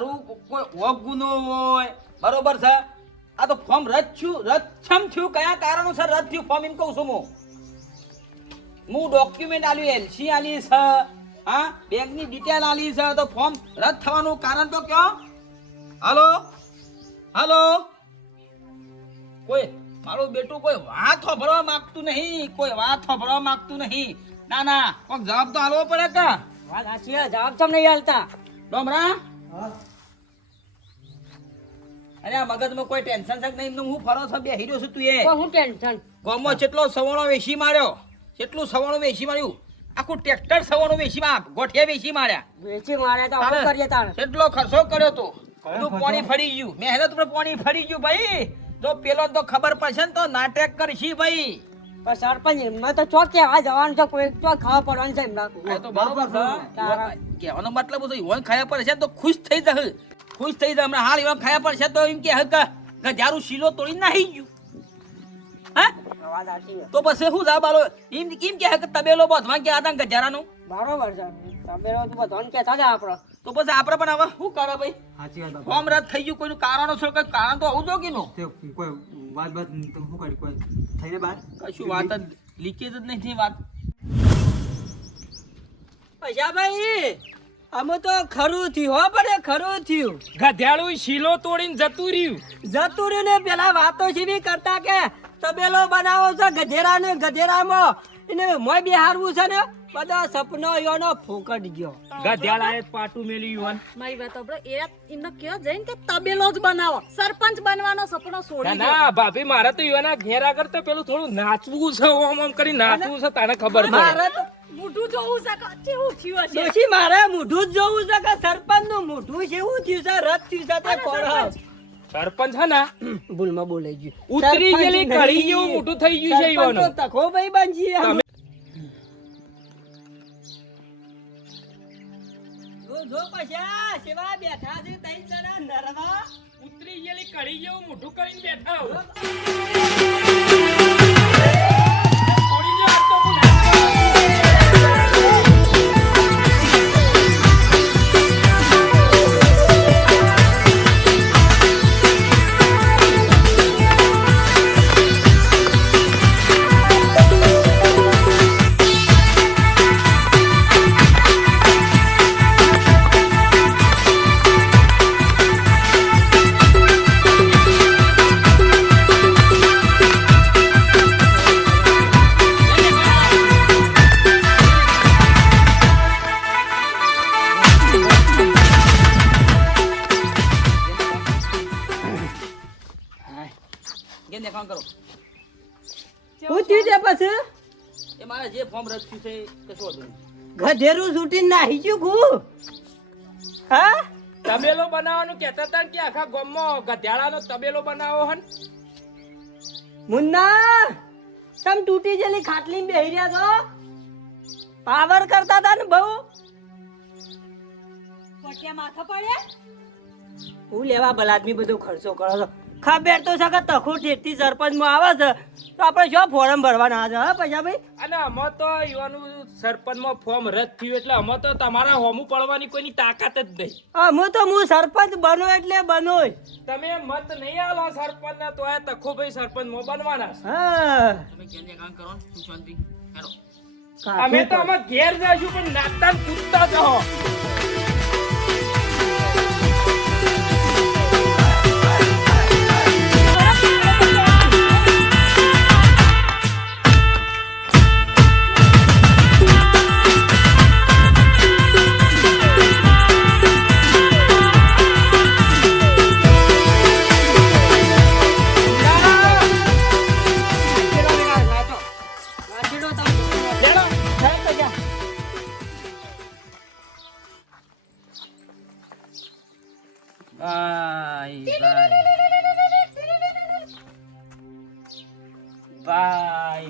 મારું કોઈ વોક ગુનો હોય બરોબર છે આ તો ફોર્મ રદ થયું કયા કારણોસર રદ થયું ફોર્મ એમ કહું છું હું ડોક્યુમેન્ટ આલ્યું એલસી આલી છે હા બેંકની ડિટેલ આલી છે તો ફોર્મ રદ થવાનું કારણ તો કયો હાલો કોઈ મારું બેટું કોઈ વાત સાંભળવા માંગતું નહીં ના કોઈ જવાબ તો આલવો પડે કે વાત સાચી છે, જવાબ તમને નહીં આલતા. ડોમરા અરે આ મગજમાં કોઈ ટેન્શન છે નહીં હું ફરો છો બે હીરો છું તું એ કોઈ હું ટેન્શન ગામમાં કેટલો સવાણો વેચી માર્યો આખું ટ્રેક્ટર સવાણો ગોઠિયા વેચી માર્યા વેચી મારે તો શું કરીએ તાણ? કેટલો ખર્ચો કર્યો તો બધું પાણી ફરી ગયું મહેનત પર પાણી ફરી ગયું ભાઈ જો પેલો તો ખબર પડશે ને તો નાટક કરશી ભાઈ પણ સરપંચ એમને તો ચોક કેવા જવાનું છે, કોઈ ચોક ખાવા પડવાનું છે એમના. આ તો બરોબર છે કહેવાનો મતલબ તો ઈવન ખાયા પડશે તો ખુશ થઈ જશે હમણાં હાલ ઈવન ખાયા પડશે તો એમ કે ગજારું શીલો તોડી નાહી ગયું હા વાત સાચી છે. તો પછી શું જા બાલો એમ કેમ કે તબેલો બધવા કે આતા ગજારાનો બરોબર છે, તમે તો બધાને કહેતા જ આપણો. તો પછી આપણે પણ હવે શું કરે ભાઈ સાચી વાત ફોર્મ રદ થઈ ગયું કોઈનું કારણોસર કોઈ કારણ તો આવું જો કે નો તે કોઈ વાત તો શું કરી કોઈ થઈને બાર કશું વાત જ લીકેજ જ નથી વાત પૈસા ભાઈ અમે તો ખરું થયું હો પડે ખરું થયું ગધેડું શીલો તોડીને જતું રહ્યું ને પેલા વાતો જેવી કરતા કે તબેલો બનાવો છે ગધેરામાં એને મોય બિહારવું છે ને બધા સપનો યોનો ફોકટ ગયો. ગધેડાએ પાટું મેલ્યું મારી વાત સાંભળો, એ એમને કયો જઈને કે તબેલો જ બનાવો, સરપંચ બનવાનો સપનો છોડી દો. ના ભાભી મારે તો યુવાના ઘેર આગળ તો પેલું થોડું નાચવું છે આમ કરી નાચવું છે તને ખબર મારે તો મોઢું જોવું છે કે કેવું થયું હશે. ડોશી મારે મોઢું જ જોવું છે કે સરપંચ નું મોઢું કેવું થયું છે રદ થયું છે તે કોણ સરપંચ છે ને ભૂલમાં બોલાઈ ગયું ઉતરી ગયેલી કઢી જેવું મોટું થઈ ગયું છે યુવાનો તખો ભાઈ બાંજી જો પછા સેવા બેઠા છે તઈ જરા નરવા ઉતરી ગયેલી કઢી જેવું મોટું કરીને બેઠા હો. થોડી જો આ તો હું કેમ દેખાણ કરો હું થયું તે પછી એ મારે જે ફોર્મ રદ થયું છે કશું હતું નહીં. ગધેરું છૂટીને નાહી ગયું ગુ હા તબેલો બનાવવાનું કહેતા હતા ને કે આખા ગામમાં ગધેડાનો તબેલો બનાવો હન. મુન્ના તમ તૂટી ગયેલી ખાટલી બેહી રહ્યા છો પાવર કરતા હતા ને બહુ પટિયા માથા પડે હું લેવા બલાદમી બધો ખર્ચો કરો છો ખબર તો છે કે તખો ઠેઠથી સરપંચમાં આવે છે તો આપણે શું ફોર્મ ભરવાના છે હા પૈસા ભાઈ અને આમાં તો યુવાનું સરપંચમાં ફોર્મ રદ થયું એટલે આમાં તો તમારા હોમું પડવાની કોઈની તાકાત જ નહીં. હું સરપંચ બનો એટલે બનો જ. તમે મત નહીં આલો સરપંચ ને તો આ તખો ભાઈ સરપંચમાં બનવાના છે. હા તમે કેમ દેખાણ કરો ને તું શાંતિ હેલો અમે તો આમાં ઘેર જઈશું પણ નાચતા ને કૂદતા જ હો.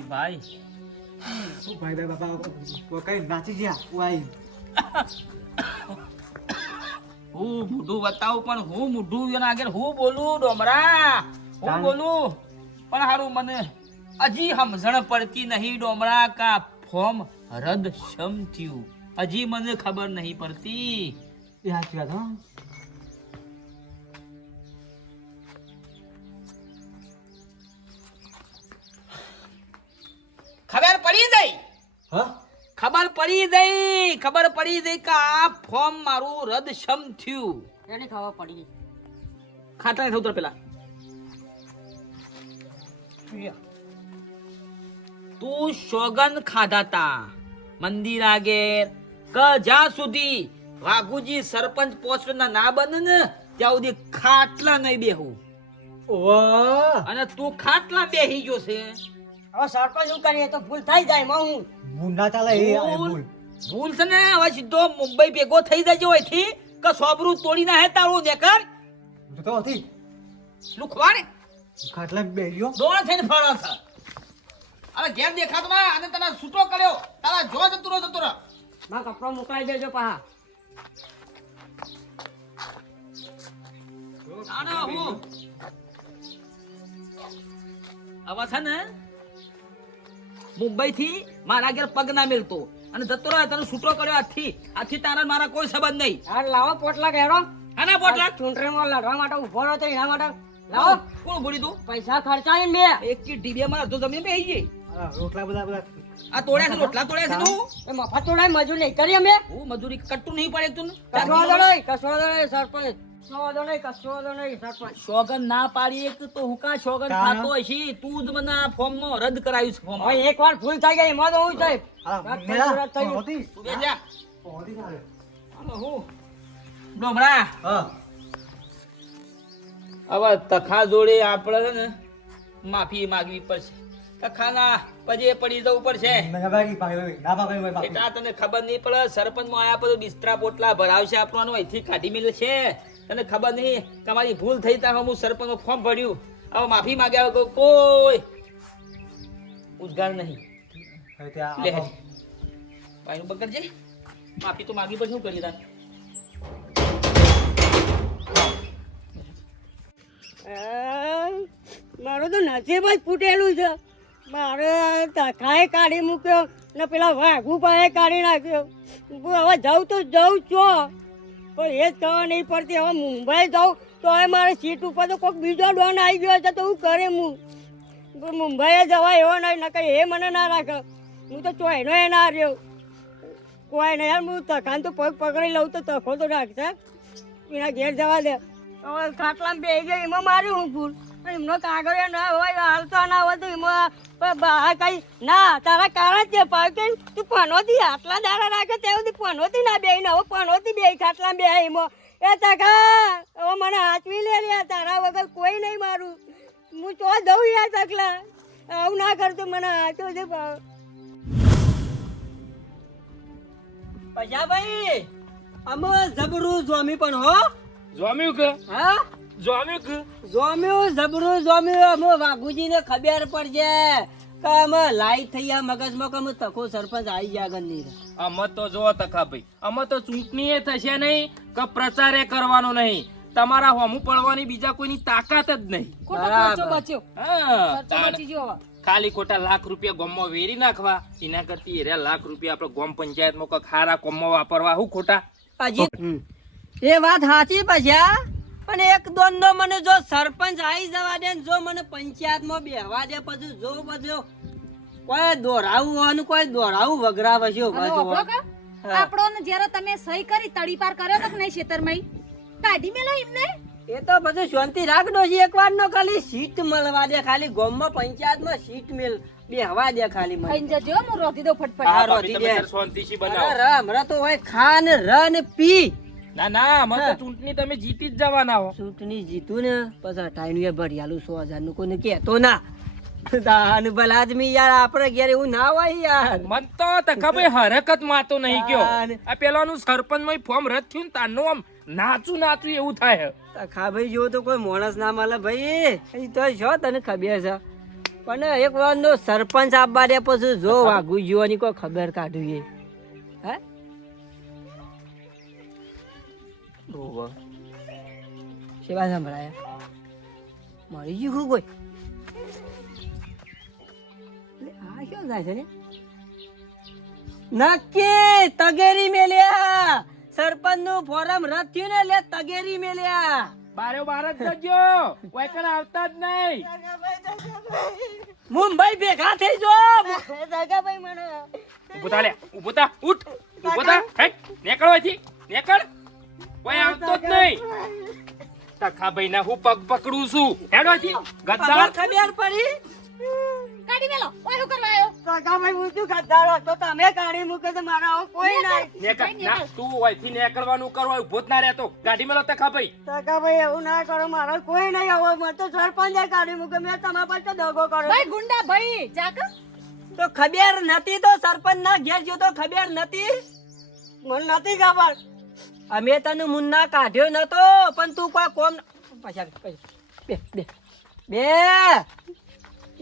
ભાઈ શું ભાઈ બાબા કઈ નાચી ગયા વાઈ હું મોઢું બતાવું પણ હું મોઢું એના આગળ હું બોલું ડોમરા હું બોલું પણ હારું મને હજી સમજણ પડતી નહીં ડોમરા કા ફોર્મ રદ શમ થયું હજી મને ખબર નહીં પડતી એ સાચી વાત હો પડી ગઈ કે આ ફોર્મ મારું રદ શમ થયું. એને ખબર પડી ખાટા થયું તો પેલા તું સોગન ખાધા તા મંદિર આગળ કે જ્યાં સુધી વાઘુજી સરપંચ પોસ્ટના ના બને ને ત્યાં સુધી ખાટલા નહીં બેહું. અને તું ખાટલા બેહી ગયો છે. હવે સરપંચ શું કરીએ તો ભૂલ થઈ જાય માં હું ભૂલ ના ચાલે એ ભૂલ ભૂલ ભૂલ છે ને હવે સીધો મુંબઈ ભેગો થઈ જાય અહીંથી કે સોબરું તોડી ના હે તારું નેકર તો હતી લુખવાડે ખાટલા બે ગયો દોણ થઈને ફરો છે. અરે ઘેર દેખાતો ના અને તને છૂટો કર્યો તારા જો જતો રહો. માં કપડો મોકલાઈ દેજો પા આના હું હવે છે ને મુંબઈ થી મારા ઘેર પગ ના મેલતો અને જતો રહ્યો તને છૂટો કર્યો આથી તારા મારા કોઈ સંબંધ નહીં. યાર લાવો પોટલા ઘેરો આના પોટલા ચૂંટણીમાં લડવા માટે ઉભો રહ્યો તો એના માટે લાવો કોણ બોલી તું પૈસા ખર્ચાઈને મેં એક કી ડીબે માં અડધો જમીન બેહી ગઈ. રોટલા બધા આ તોડ્યા છે રોટલા તોડ્યા છે તું એ મફત તોડાય મજૂરી નહીં કરી અમે હું મજૂરી કટ્ટું નહીં પડે તું કશો વાંધો નહીં સરપંચ કશો વાંધો નહીં સરપંચ શોગન ના પાડી એક તો હું કા શોગન ખાતો હશી તું જ મને આ ફોર્મ માં રદ કરાવ્યું છે ફોર્મ. હવે એકવાર ભૂલ થઈ ગઈ એમાં તો હું થઈ હતી તું બે જા હતી ચાલે આમાં હું ડોમરા હા હવે તખા જોડે આપણે છે ને માફી માંગવી પડશે. તખાના પજે પડી જવું પડશે. ના બાકી પાઈ ના પાઈ બાકી એટલા તને ખબર નહીં પડે સરપંચ માં આયા પછી બિસ્તરા પોટલા ભરાવશે આપણને અહીંથી કાઢી મેલે છે. તને ખબર નહીં તમારી ભૂલ થઈ તા હું સરપંચ નું ફોર્મ ભર્યું હવે માફી માંગ્યા વગર કોઈ ઉદ્ગાર નહીં. હવે ત્યાં લે ભાઈનું બગડજે માફી તો માંગી પછી શું કરી તાર મારું તો નસીબ જ ફૂટેલું છે. મારે તખાએ કાઢી મૂક્યો ને પેલા વાઘુ પાસે કાઢી નાખ્યો. હું હવે જાઉં તો જાઉં છો પણ એ જ ખબર નહીં પડતી. હવે મુંબઈ જાઉં તો હવે મારે સીટ ઉપર તો કોઈક બીજો ડોન આવી ગયો છે તો હું કરે હું મુંબઈ જવાય એવો નહીં નકર એ મને ના રાખે. હું તો ચોયનો એ ના રહ્યો કોઈ નહીં યાર. હું તખાને તો પગ પકડી લઉં તો તખો તો રાખશે એના ઘેર જવા દે. હવે ખાટલામાં બેસી ગયો એમાં મારી હું ભૂલ એમનો કાગળ ના હોય હાલતો ના હોય તો એમાં બહાર કઈ ના તારા કારણ છે પાકે તું પનોતી આટલા દાડા રાખે ત્યાં સુધી પનોતી ના બે હવે પનોતી બે ખાટલા બે એમાં એ તકા હવે મને હાચવી લે રે તારા વગર કોઈ નહીં મારું. હું તો દઉં યાર તકલા આવું ના કરતું મને હાચો છે પૈસા ભાઈ અમે જબરું જોમી પણ હો જોમ્યું કે હા જોમ્યું કે જોમ્યું જબરું જોમ્યું. અમે વાઘુજીને ખબર પડશે કે અમે લાઈટ થઈ આ મગજમાં કે અમે તકો સરપંચ આવી ગયા આગળ નહીં. અમે તો જો તખા ભાઈ અમે તો ચૂંટણી એ થશે નહીં કે પ્રચારે કરવાનો નહીં. તમારા હોમું પડવાની બીજા કોઈની તાકાત જ નહીં. હા, તાણ. ખાલી ખોટા લાખ રૂપિયા ગોમમાં વેરી નાખવા એના કરતી એરા લાખ રૂપિયા આપણે ગોમ પંચાયતમાં કોઈ ખારા કોમમાં વાપરવા શું ખોટા. એ વાત સાચી પછ્યા પણ એક દોન નો મને જો સરપંચ આવી જવા દે ને જો મને પંચાયતમાં બેહવા દે પછી જો બધું કોઈ દોરાવું હોય ને કોઈ દોરાવું વગરાવે છે આપણો ને જ્યારે તમે સહી કરી તડી પાર કર્યો તો કે નહીં ખેતરમાં કાઢી મેલો એમને. એ તો બધું શાંતિ રાખડો છે એકવાર નો ખાલી સીટ મળવા દે ખાલી ગામમાં પંચાયતમાં સીટ મેલ બેહવા દે ખાલી મને. ખાઈને જજો હું રોટી દઉં ફટફટ. હા, ભાભી, રોટી તમે દે. તાર શાંતિથી બનાવો. અરે હમણાં તો હોય ખા ને ર ને પી. ના ના અમે તો ચૂંટણી તમે જીતી જ જવાના હો. ચૂંટણી જીતું ને પછી ટાઈમ ભરિયાલું 100,000 નું કોઈને કહેતો ના. દાન ભલાદમી યાર આપણે ઘેર એવું ના હોય યાર. મન તો તખા ભાઈ હરકત માતો નહીં ગયો. હા. આ પેલાનું સરપંચ માં ફોર્મ રદ થયું ને તારનું આમ નાચું એવું થાય. ખા ભાઈ જો તો કોઈ માણસ ના મળે ભાઈ એ તો છો તને ખબર છે પણ એક વાર નો સરપંચ આપવા દે પછી જો વાઘુ જીવાની કોઈ ખબર કાઢવી હે સેવા સંભળાયા મરી ગયું કોઈ આ શું થાય છે ને નક્કી તગેરી મેલ્યા સરપંચ નું ફોરમ રદ થયું ને એટલે તગેરી મેલ્યા બારે બાર જ જજો કોઈ કણ આવતા જ નહીં. મુંબઈ ભેગા થઈ જો જગાભાઈ મને ઊભો થા લે, ઊભો થા, ઉઠ, ઊભો થા, હેટ, નીકળ અહીંથી, નીકળ. કોઈ આવતો જ નહીં. તખાભાઈ ના હું પગ પકડું છું. હેડો અહીંથી, ગદ્દાર. ખબર પડી કાઢી મેલો ઓય હું કરવા આવ્યો જગાભાઈ હું શું ગદ્દારો તો તમે કાઢી મૂકે તો મારા આવું કોઈ નહીં નીકળ, ના, તું અહીંથી નીકળવાનું કરો, ઊભો જ ના રહેતો. ગાડી મેલો તખાભાઈ. જગાભાઈ એવું ના કરો મારો કોઈ નહીં આવો મને તો સરપંચે કાઢી મૂકે મેં તમારા પાસે તો દગો કર્યો ભાઈ ગુંડા ભાઈ જાક તો ખબર નથી તો સરપંચ ના ઘેર જો તો ખબર નથી મને નથી ખબર અમે તને મુન્ના કાઢ્યો નતો પણ તું કોઈ કોમ પાછા બે બે બે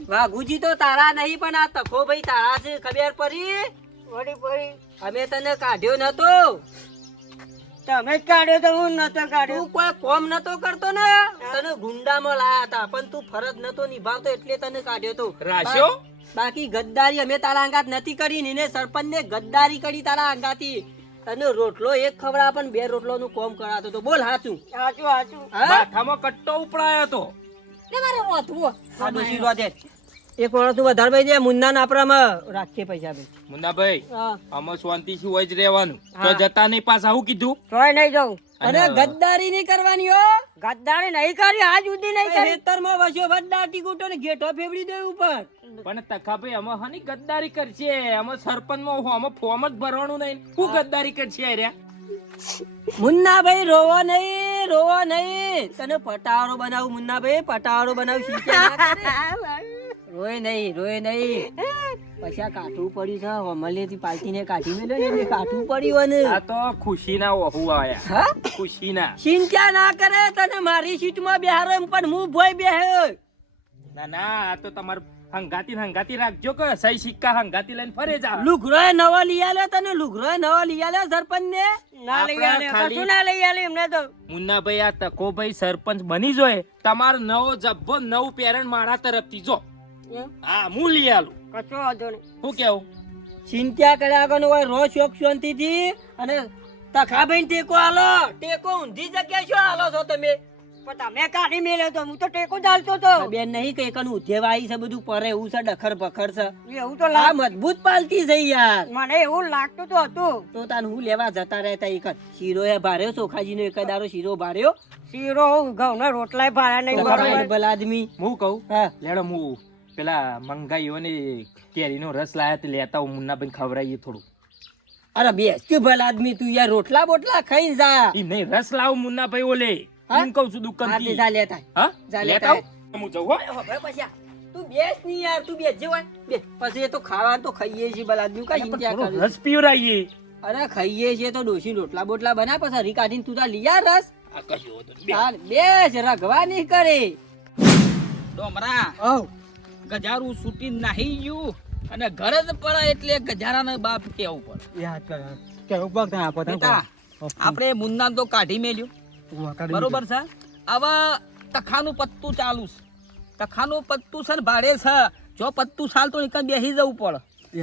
વાઘુજી તો તારા નહીં પણ આ તખો ભાઈ તારા છે ખબર પડી વળી પડી અમે તને કાઢ્યો નતો તમે જ કાઢ્યો તો હું નતો કાઢ્યો તું કોઈ કોમ નતો કરતો ને તને ગુંડામાં લાયા હતા પણ તું ફરજ નતો નિભાવતો એટલે તને કાઢ્યો તો રાશ્યો? બાકી ગદ્દારી અમે તારા અંગાત નથી કરી ને સરપંચ ને ગદ્દારી કરી તારા અંગાથી તને રોટલો એક ખવડા પણ બે રોટલો નું કોમ કરાતો તો બોલ હાચું હાચું હાચું માથામાં કટ્ટો ઉપડાયો તો. ને મારે રોધવો આ ડોશી રોજે એક માણસ તું વધારે ભાઈ દે મુન્ના ના આપણામાં રાખીએ પૈસા ભાઈ મુન્નાભાઈ, હા અમે શાંતિથી હોય જ રહેવાનું. તો જતા નહીં પાછા હું કીધું? તોય નહીં જાઉં અને અરે ગદ્દારી નહીં કરવાની હો ગદ્દારી નહીં કરી આજ સુધી નહીં કરી ખેતરમાં વસ્યો વડ્ડા ટીકુટો ને ઘેટો ફેવડી દે ઉપર પણ તખાભાઈ અમે હની ગદ્દારી કરશે? અમે સરપંચ માં અમે ફોર્મ જ ભરવાનું નહીં. શું ગદ્દારી કરશે અરે? મુન્ના ભાઈ રોવો નહીં તને પટાવાળો બનાવું મુન્ના ભાઈ પટાવાળો બનાવું રોય નહીં પછી આ કાઠું પડ્યું છે હોમલેથી પાલટીને કાઢી મેલ્યો ને એટલે કાઠું પડ્યું ને આ તો ખુશીના વહુ આયા. હા ખુશીના. ચિંતા ના કરે તને મારી સીટમાં બેહારો એમ પણ હું ભોય બેહ્યો ના ના, આ તો તમારે હંગાતી રાખજો કે સહી સિક્કા હંગાતી લઈને ફરે જા. લુગરોય નવો લઈ આલ્યો તને લુગરોય નવો લઈ આલ્યો સરપંચ ને ના લઈ આપણા આલ્યો ખાલી- કશું ના લઈ આલ્યો એમને તો મુન્નાભાઈ, આ તકોભાઈ સરપંચ બની જોય તમારો નવો જબ્બો નવું પેરણ મારા તરફથી જો. હા, હું લઈ આલું. કશો વાંધો નહીં શું કેવું? ચિંતા કર્યા વગરનો હોય રો શોખ શાંતિથી અને તખાભાઈ ટેકો આલો ટેકો ઊંધી જગ્યાએ શું આલો છો તમે પણ તમે કાઢી મેલ્યો તો હું તો ટેકો ચાલતો તો બેન નહીં કઈ કનું ઉધેવાઈ છે બધું પરે એવું છે ડખર બખર છે એવું તો આ મજબૂત પાલતી છે યાર મને એવું લાગતું તો હતું તો તાન હું લેવા જતા રહેતા એક શીરો એ ભાર્યો ચોખાજીનો એક દારો શીરો ભાર્યો શીરો ઘઉંના રોટલાય ભાર્યા નહીં બરાબર ભલ આદમી હું કહું, હા લેડો હું પેલા મંગાઈઓ ને કેરીનો રસ લાયા તે લેતા હું મુન્નાભાઈ ખવડાવીએ થોડું. અરે બેસ કે ભલ આદમી તું યાર રોટલા બોટલા ખાઈ જા ઈ નહીં, રસ લાવ મુન્નાભાઈ ઓલે. હા? હું કહું છું દુકાન હા, તે જા લેતા હા જા લેતા લેતા. આવું? હું જઉં હો. હવે પછી તું બેસ ની યાર તું બેસ જેવાય બે પછી એ તો ખાવાનું તો ખાઈએ છીએ ભલ આદમી કઈ ઇન્તજાર થોડો કરે રસ પીવરાઈએ. અરે ખાઈએ છીએ તો ડોશી રોટલા બોટલા બના પછી હરી કાઢીને તું તા લીયા રસ આ કશું હોતું નહીં. ચાલ બેસ રગવા નહીં કરે ડોમરા હવ ગજારું છૂટી નાહી ગયું અને ઘર જ પડે એટલે ગજારાનો બાપ કેવું પડે યાદ કર કે ઉપર તને આપો તને બેટા, આપણે મુન્ના તો કાઢી મેલ્યું બરોબર છે. હવે તખાનું પત્તું ચાલુ છે. તખાનું પત્તું છે ને ભાડે છે. જો પત્તું ચાલતો નીકળ બેસી જવું પડે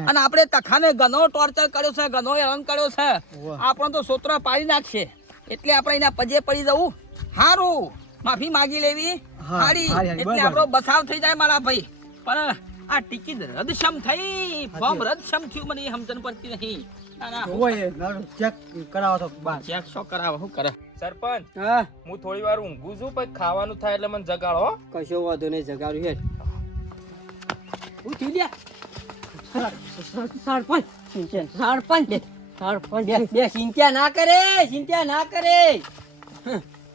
અને આપણે તખાને ઘણો ટોર્ચર કર્યો છે ઘણો હેરાન કર્યો છે. આપણને તો સોતરા પાડી નાખશે એટલે આપણે એના પજે પડી જવું હારું માફી માગી લેવી હારી એટલે આપણો બચાવ થઈ જાય મારા ભાઈ. પણ આ ટિકિટ રદશમ થઈ ફોર્મ રદશમ થયું મને એ સમજણ પડતી નહીં. ના ના ઓય ચેક કરાવો તો બસ ચેક શો કરાવો શું કરે સરપંચ, હા હું થોડી વાર ઊંઘું છું પછી ખાવાનું થાય એટલે મને જગાડો હો. કશો વાંધો નહીં જગાડું હેડ હું થયું લ્યા સરપંચ બે ચિંતા ના કરે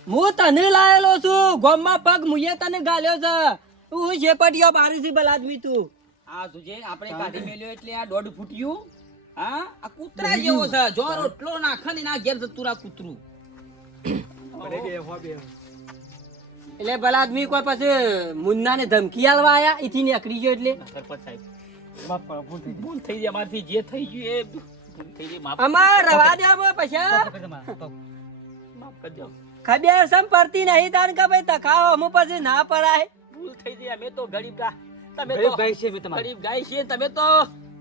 હું તને લાયેલો છું ગામમાં પગ મુયે તને ગાલ્યો છે હું શેપટીયો બારી થી બલાદમી તું આ સુજે આપણે કાઢી મેલ્યો એટલે આ 1.5 ફૂટ્યું. હા આ કૂતરા જેવો છે. જો રોટલો નાખે ને ના ઘેર જતું રા કૂતરું. એટલે બલાદમી કોઈ પછી મુન્ના ને ધમકી આલવા આયા એથી નીકળી ગયો એટલે સરપંચ સાહેબ ભૂલ થઈ ગઈ અમારથી જે થઈ ગયું એ ભૂલ થઈ ગઈ. માફ અમાર રવા દે અમે પછી માફ કરજો. ખબર સમ પડતી નહીં તાન કે ભાઈ તખાવો અમુ પછી ના પડાય ભૂલ થઈ ગઈ. અમે તો ગરીબ ગા તમે ગરીબ તો ગાય છે મેં તમારે ગરીબ ગાય છીએ. તમે તો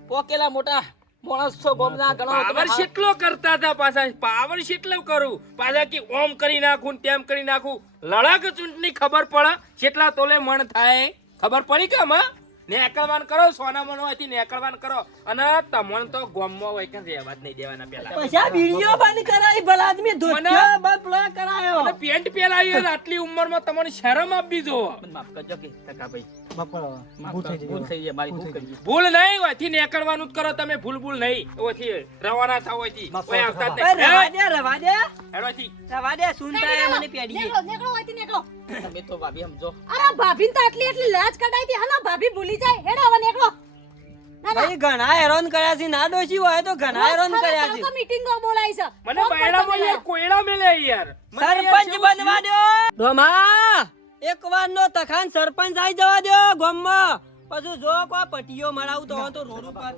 પોકેલા મોટા માણસ છો ગોમના ગણો પાવર કેટલો કરતા હતા પાછા પાવર કેટલો કરું પાછા કે ઓમ કરી નાખું ને તેમ કરી નાખું લડક ચૂંટણી ખબર પડે કેટલા તોલે મણ થાય ખબર પડી કે માં નેકળવાન કરો સોના મનવાથી નેકળવાન કરો અને તમણ તો ગોમમાં હોય કે રહેવા જ નહીં દેવાના પેલા પૈસા વિડિયો બંધ કરાવી ભલા આદમી ધોતિયો બંધ પ્લા કરાયો અને પેન્ટ પહેરાવી આટલી ઉંમરમાં તમને શરમ આપવી જો માફ કરજો કે ટકાભાઈ બાપા ભૂલ થઈ જાય મારી ભૂલ કરી ભૂલ નહીં હોયથી નેકળવાનું જ કરો તમે ભૂલ નહીં ઓથી રવાના થાવ હોયથી કોઈ આવતા જ નહીં રવા દે હેડોથી રવા દે સુનતા મને પેડીએ નીકળો નીકળો અહીંથી નીકળો તમે તો ભાભી સમજો અરે ભાભીને તો આટલી લાજ કઢાઈ હતી હા ભાભી ભૂલી જાય હેડો હવે નીકળો ના ના ભાઈ ઘણા હેરાન કર્યા છે ના ડોશી હોય તો ઘણા હેરાન કર્યા છે તો મીટિંગો બોલાઈ છે મને બૈરામાં યાર કોયડા મેલે યાર મને યાર સરપંચ શું બનવા દો ડોમા એકવાર નો તખાન સરપંચ આઈ જવા દો ગામમાં પછી જો કોઈ પટીયો મરાવું તો રોડ ઉપર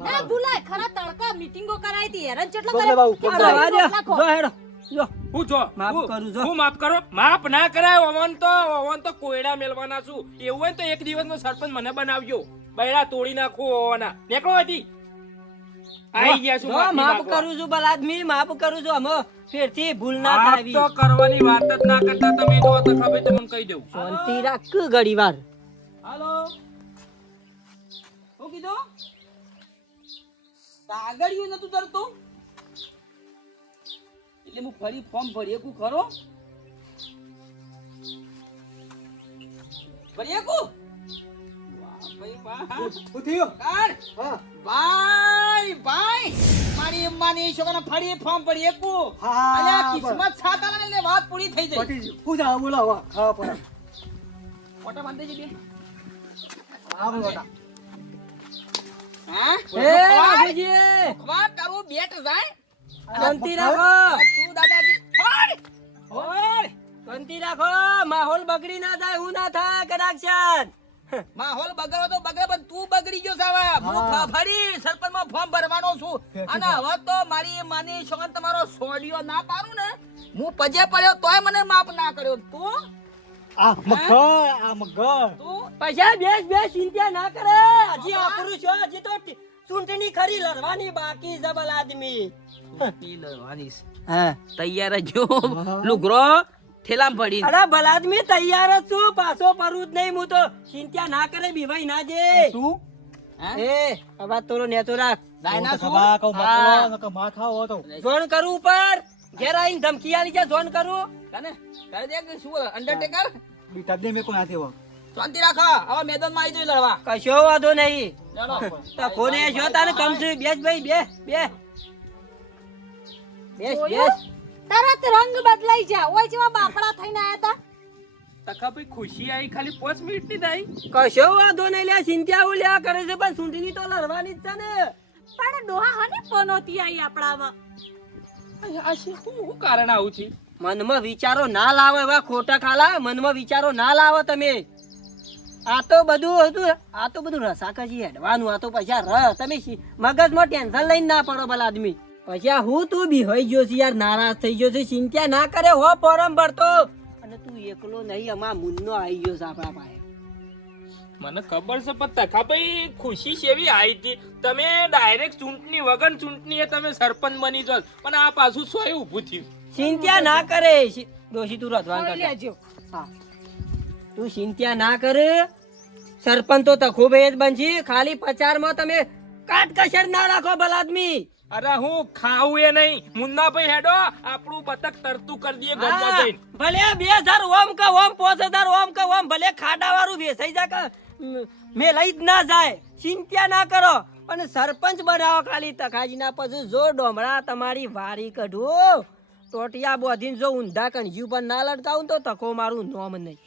ના ભૂલાય ખરા તડકા મીટિંગો કરાઈ હતી હેરાન કેટલો બોલે બાબુ, આ રવા દે જો હેડો જો હું જો માફ હું- કરું જો. હું માફ કરો માફ ના કરાય ઓવન તો કોયડા મેલવાના છું એવું હોય ને તો એક દિવસનો સરપંચ મને બનાવજો બૈરા તોડી નાખો ઓવાના નીકળો હતી આઈ ગયા છું જો માફી માફ માંગવા. કરું છું ભલા આદમી માફ કરું છું અમે ફેરથી ભૂલ ના માફ થાવી તો કરવાની વાત જ ના કરતા તમે જો તો ખબર તમને કહી દઉં શાંતિ રાખ ઘડીવાર હાલો શું કીધું કાગળિયું નતું ધરતું એટલે હું ફરી ફોર્મ ભરી એકું ખરો ભરી એકું વાહ ભાઈ વાહ શું થયું કાઢ હા ભાઈ ભાઈ મારી અમ્માની છોકરાને ફરી ફોર્મ ભરી એકું હા, અલ્યા બસ. કિસ્મત છાતા ને એટલે વાત પૂરી થઈ જાય પટી ગયું. પૂજા બોલાવો હા પડે મોટા બાંધે છે બે હા બોલો હા એ આગેજી ખવા તારું બેટ જાય શાંતિ રાખો તું દાદાજી ફોડ ઓય શાંતિ રાખો માહોલ બગડી ના જાય હું ના થાય કડાક્ષન માહોલ બગડો તો બગડે પણ તું બગડી ગયો સાવા હું ફરી સરપંચ માં ફોર્મ ભરવાનો છું અને હવે તો મારી માની છોકન તમારો સોડિયો ના પાડું ને હું પજે પડ્યો તોય મને માફ ના કર્યો તું આ મગર તું પૈસા બેસ ચિંતા ના કરે હજી આપરું છો હજી તો ચૂંટણી ખરી લડવાની બાકી છે ભલા આદમી હા તૈયાર જો લુગરો ઠેલામ પડી અરે ભલા આદમી તૈયાર જ છું પાછો પરું જ નહીં હું તો ચિંતા ના કરે બીવાઈ ના જે તું એ અવાજ તોરો નેતો રાખ ખબા કહું હા. મકલો નકર માર ખાવો તો જોન કરું ઉપર ઘેર આવીને ધમકી આલી છે જોન કરું કને કરી દે કે શું અંડરટેકર બીટા દે મે કોઈ આથી હો શાંતિ રાખો હવે મેદાનમાં આવી જઈ લડવા કશો વાંધો નહીં ચાલો તો કોને છો તારે કમસે બેસ ભાઈ બેસ જોયું? તરત રંગ બદલાઈ જા ઓય જેવા બાપડા થઈને આયા તા તખા ભાઈ ખુશી આવી ખાલી 5 મિનિટ ની થઈ કશો વાંધો નહીં લ્યા ચિંતા ઉલ્યા કરે છે પણ ચૂંટણી તો લડવાની જ છે ને પણ ડોહા હની પનોતી આઈ આપણામાં આ શું કારણ આવું છે મનમાં વિચારો ના લાવો એવા ખોટા ખાલા મનમાં વિચારો ના લાવો તમે આ તો બધું રસાકજી હેડવાનું આ તો પછી તમે મગજમાં ટેન્શન લઈને ના પડો ભલા આદમી પછી હું તું બી હોઈ ગયો છે યાર નારાજ થઈ ગયો છે ચિંતા ના કરે હો ફોરમ ભરતો અને તું એકલો નહીં અમાર મુન્નો આવી ગયો છે આપણા પાસે મને ખબર છે પણ તખા ભાઈ ખુશી સેવી આવી હતી તમે ડાયરેક્ટ ચૂંટણી વગર ચૂંટણીએ તમે સરપંચ બની જાવ પણ આ પાછું સોય ઊભું થયું ચિંતા ના કરે દોશી તું રધવાન ઓય કર લેજો હા તું ચિંતા ના કરે સરપંચ તો તખો ભાઈ જ બનશી ખાલી પ્રચારમાં તમે કાટ કસર ના રાખો ભલા આદમી અરે હું ખાવું એ નહીં મુન્ના ભાઈ હેડો આપણું બતક તરતું કરી દઈએ ગામમાં હા, જઈને ભલે 2000 ઓમ કા ઓમ 5000 ઓમ કા ઓમ ભલે ખાડા વાળું વેસાઈ જા કે મે લઈ જ ના જાય ચિંતા ના કરો પણ સરપંચ બનાવો ખાલી તખાજીના પછી જો ડોમડા તમારી વારી કઢો ટોટિયા બોધીને જો ઊંધા કણજ્યું પર ના લડકાવું તો તકો મારું નોમ નહીં